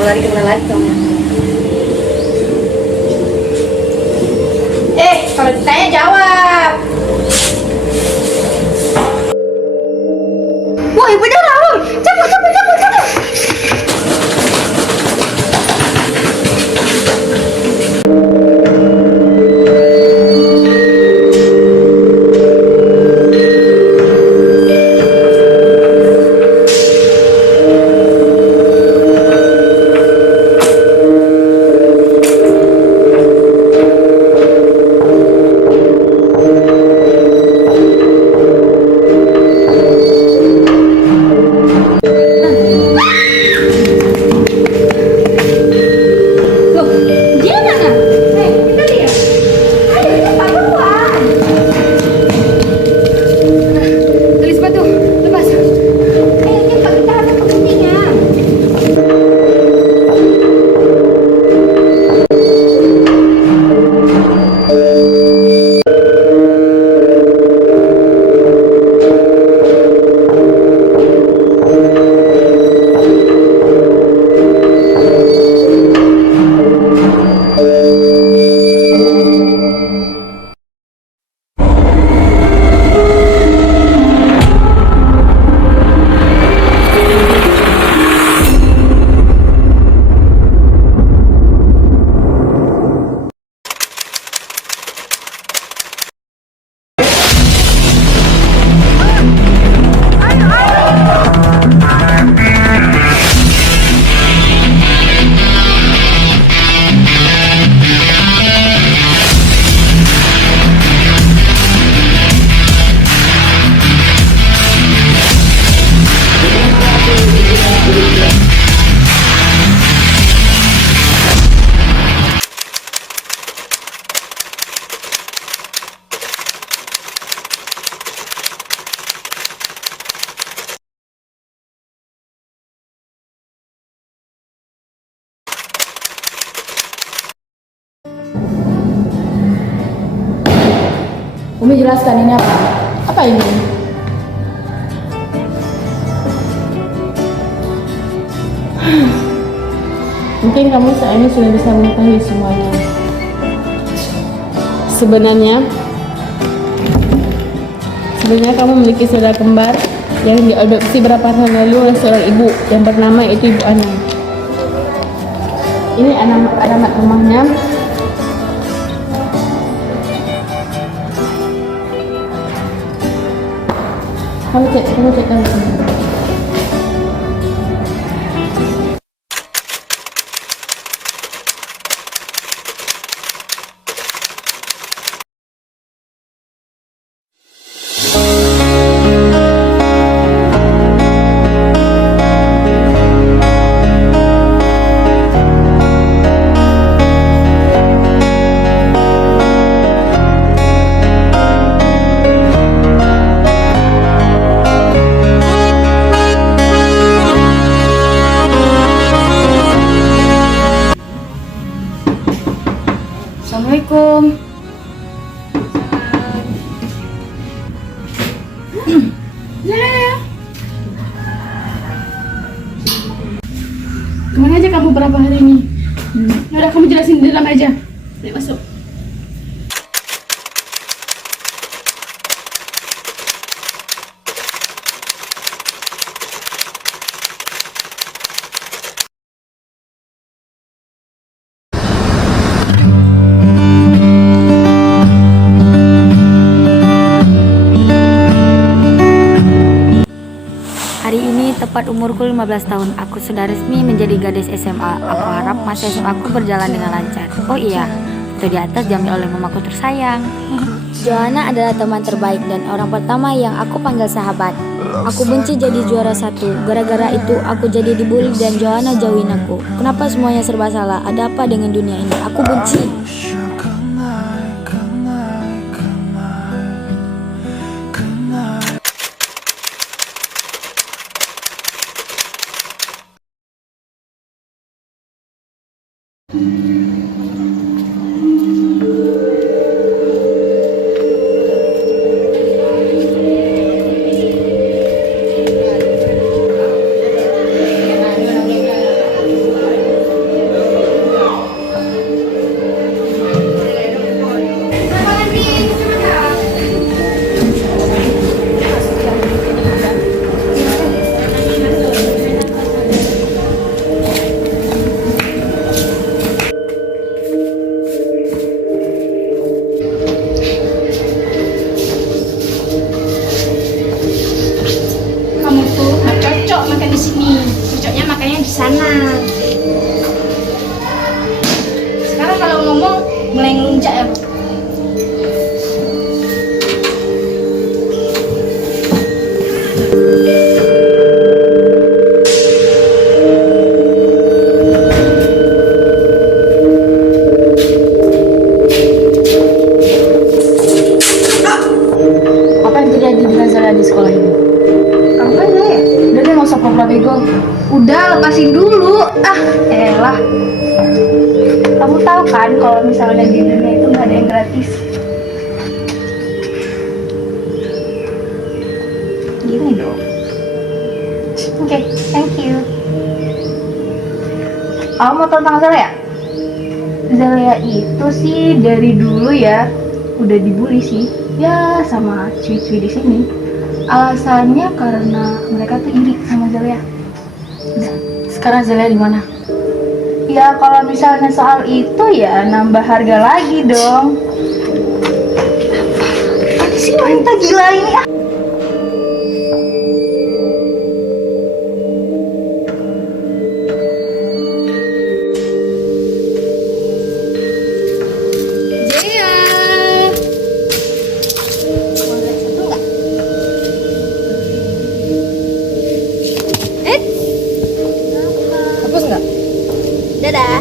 Lari kena lagi kamu. Kalau ditanya jawab. Woi, bener lah, woi. Cabut. Umi jelaskan ini apa? Apa ini? Mungkin kamu saat ini sudah bisa mengetahui semuanya. Sebenarnya kamu memiliki saudara kembar yang diadopsi beberapa tahun lalu oleh seorang ibu yang bernama itu Ibu Ana. Ini alamat rumahnya. Kamu cek tahu. Assalamualaikum. Ya. Kemana aja kamu berapa hari ini? Udah kamu jelasin di dalam aja. Ayo masuk. Tepat umurku 15 tahun, aku sudah resmi menjadi gadis SMA. Aku harap masa SMA aku berjalan dengan lancar. Oh iya, itu di atas diambil oleh mamaku tersayang. Joanna adalah teman terbaik dan orang pertama yang aku panggil sahabat. Aku benci jadi juara satu. Gara-gara itu aku jadi dibully dan Joanna jauhin aku. Kenapa semuanya serba salah? Ada apa dengan dunia ini? Aku benci. Kamu tuh nggak cocok makan di sini. Cocoknya makannya di sana. Sekarang kalau ngomong mulai ngelunjak ya. Apa yang terjadi dengan Zara di sekolah ini? Kamu kan ya? Udah deh, nggak usah pura-pura bego. Udah lepasin dulu. Elah. Kamu tahu kan kalau misalnya di dunia itu nggak ada yang gratis. Gini dong. Oke, thank you. Kamu mau tahu tentang Zalia? Zalia itu sih dari dulu ya udah dibully sih. Ya sama cuy-cuy di sini. Alasannya karena mereka tuh iri sama Zalia. Udah, sekarang Zara di mana? Ya kalau misalnya soal itu ya nambah harga lagi dong. Apa sih wanita gila ini? Hapus nggak? Dadah.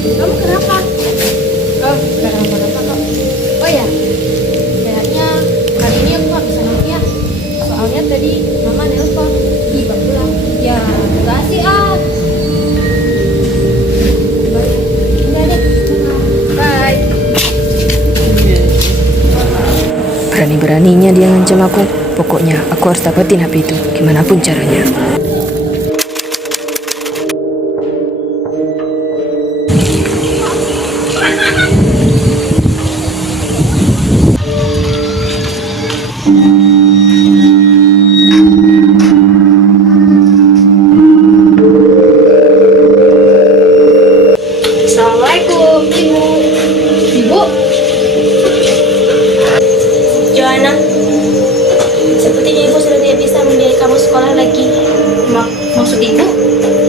Kamu kenapa? Oh, nggak kenapa-napa kok. Oh ya, kayaknya kali ini aku nggak bisa nanti ya. Soalnya tadi mama nelpon. Ih, pulang. Ya, enggak sih, Udah deh. Bye. Berani-beraninya dia ngancam aku. Pokoknya aku harus dapetin HP itu, gimana pun caranya. Assalamualaikum, Ibu. Ibu? Joanna, sepertinya ibu sudah tidak bisa membiayai kamu sekolah lagi. Maksud Ibu?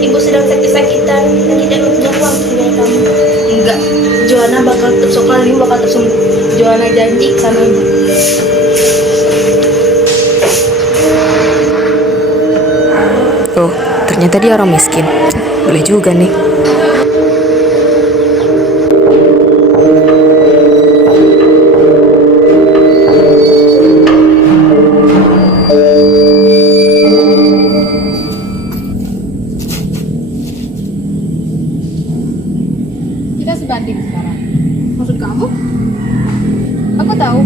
Ibu sedang sakit-sakitan dan tidak punya uang untuk membiayai kamu. Enggak. Joanna bakal tetap sekolah, Ibu bakal tetap sembuh. Joanna janji sama Ibu. Oh, ternyata dia orang miskin. Boleh juga nih. Kita sebanding sekarang. Maksud kamu? Aku tahu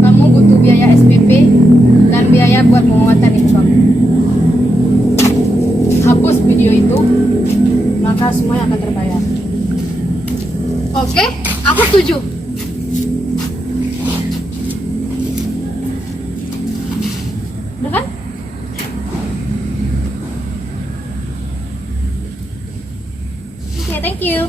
kamu butuh biaya SPP dan biaya buat penguatan ibu kamu. Hapus video itu, maka semuanya akan terbayar. Oke, aku setuju. Udah kan? Oke, thank you.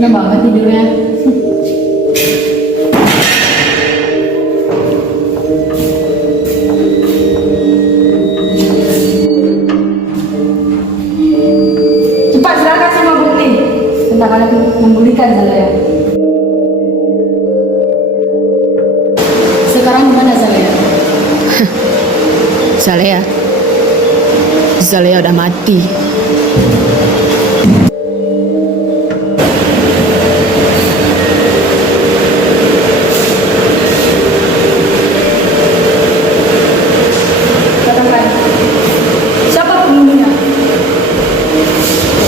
Seneng banget tidurnya. Cepat serahkan semua bukti tentang kalian membulikan Zalea. Sekarang gimana Zalea? Zalea udah mati. Katakan, siapa pembunuhnya?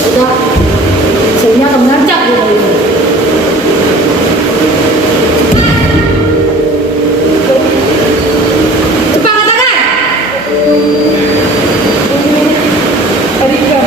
Tidak, saya akan mengajak dia dari ini. Cepat katakan! Erika.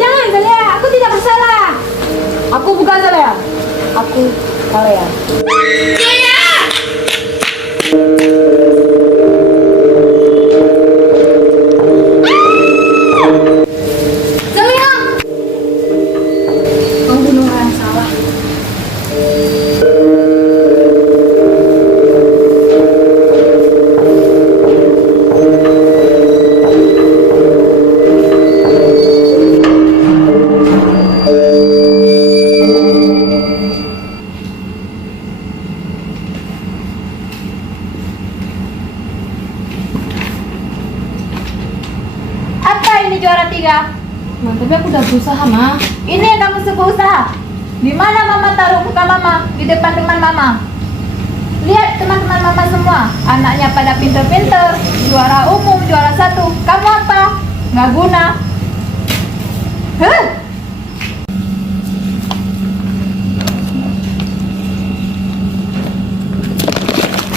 Jangan Zalea, aku tidak bersalah. Aku bukan Zalea, aku Zalea. Zalea! Kamu bunuh orang yang salah. Apa ini juara 3? Ma, tapi aku udah berusaha, Ma. Ini yang kamu suka usaha. Di mana mama taruh muka mama? Di depan teman mama. Lihat teman-teman mama semua, anaknya pada pinter-pinter, juara umum, juara 1. Kamu apa? Nggak guna. Huh?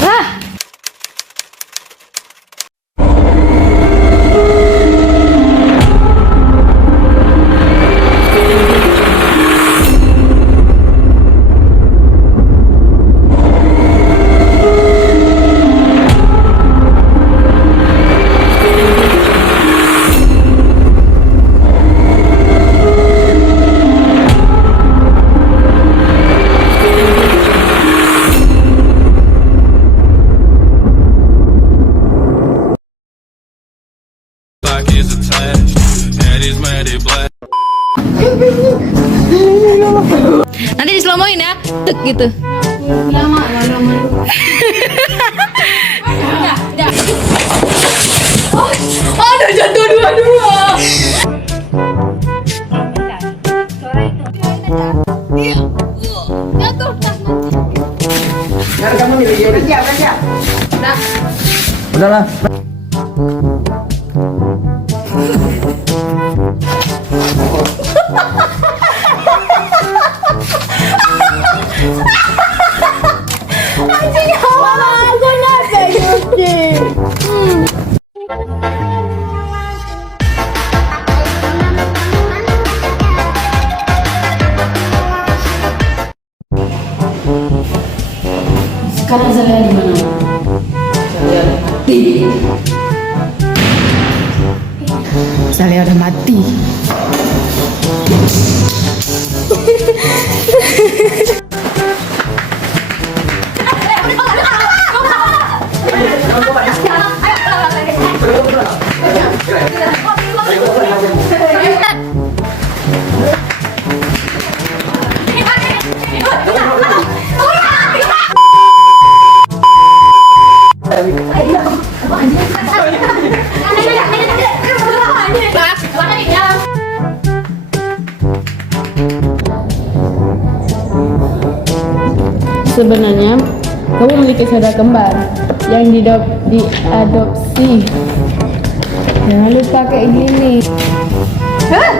Ah! Pockets attached, and it's matted black. Nanti di slow-moin ya. Tek gitu. Lama. Aduh, jatuh dua-dua. Udahlah. Sekarang Zalea di mana? Zalea udah mati. Sebenarnya kamu memiliki saudara kembar yang diadopsi. Jangan lupa kayak gini. Hah?